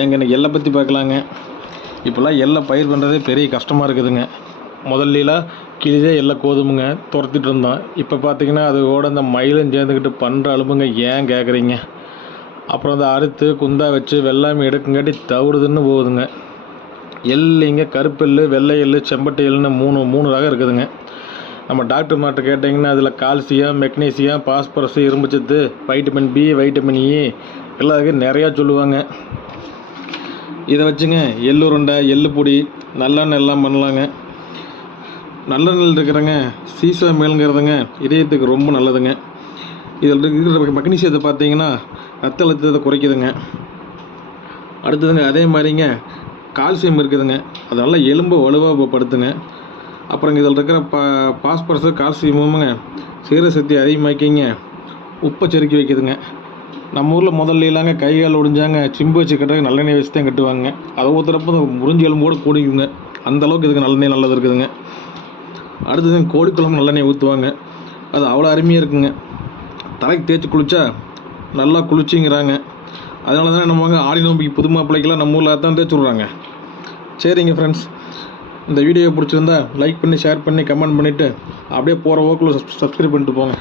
ஏங்க இன்னைக்கு எள்ளை பற்றி பார்க்கலாங்க. இப்போல்லாம் எள்ளை பயிர் பண்ணுறதே பெரிய கஷ்டமாக இருக்குதுங்க. முதல்லாம் கிளிதே எள்ளை கோதுமைங்க துரத்திட்டு இருந்தோம். இப்போ பார்த்தீங்கன்னா அதோட இந்த மயிலும் சேர்ந்துக்கிட்டு பண்ணுற அலும்புங்க ஏன் கேட்குறீங்க. அப்புறம் அதை அறுத்து குந்தா வச்சு வெள்ளாமை எடுக்குங்காட்டி தவிடுதுன்னு போகுதுங்க. எள்ளிங்க கருப்பு எள், வெள்ளை எள், செம்பட்டை எள்னு மூணு ரகம் இருக்குதுங்க. நம்ம டாக்டர் மாட்ட கேட்டிங்கன்னா அதில் கால்சியம், மெக்னீசியம், பாஸ்பரஸ், இரும்புச்சத்து, வைட்டமின் பி, வைட்டமின் இ எல்லாம் நிறையா சொல்லுவாங்க. இதை வச்சுங்க எள்ளு உருண்டை, எள்ளு பொடி, நல்லெண்ணெய் எல்லாம் பண்ணலாங்க. நல்லெண்ணெய் இருக்கிறங்க சீசா மேலுங்கிறதுங்க இதயத்துக்கு ரொம்ப நல்லதுங்க. இதில் இருக்கிற மெக்னீசியத்தை பார்த்தீங்கன்னா ரத்த அழுத்தத்தை குறைக்குதுங்க. அடுத்ததுங்க அதே மாதிரிங்க கால்சியம் இருக்குதுங்க, அதனால் எலும்பு வலுவாக படுத்துங்க. அப்புறங்க இதில் இருக்கிற பாஸ்பரஸு, கால்சியமுங்க சீர சக்தி அதிகமாக்கிங்க, உப்பை செருக்கி வைக்குதுங்க. நம்ம ஊரில் முதல்லாங்க கை கால் ஒடிஞ்சாங்க சிம்பு வச்சு கட்டுறது நல்லெண்ணெய் வச்சு தான் கட்டுவாங்க. அதை ஊற்றுறப்போ முறிஞ்சி எலும்போடு கூடிக்குங்க. அந்தளவுக்கு இதுக்கு நல்லெண்ணெய் நல்லது இருக்குதுங்க. அடுத்ததுங்க கோழிக்குழம்பு நல்லெண்ணெய் ஊற்றுவாங்க, அது அவ்வளோ அருமையாக இருக்குங்க. தலைக்கு தேய்ச்சி குளித்தா நல்லா குளிச்சிங்கிறாங்க. அதனால தானே நம்ம ஆடி நோம்பிக்கு புது மாப்பிள்ளைக்கெல்லாம் நம்ம ஊரில் தான் தேய்ச்சி விட்றாங்க. சரிங்க ஃப்ரெண்ட்ஸ், இந்த வீடியோ பிடிச்சிருந்தா லைக் பண்ணி, ஷேர் பண்ணி, கமெண்ட் பண்ணிவிட்டு அப்படியே போகிற ஓக்கில் சப்ஸ்கிரைப் பண்ணிட்டு போங்க.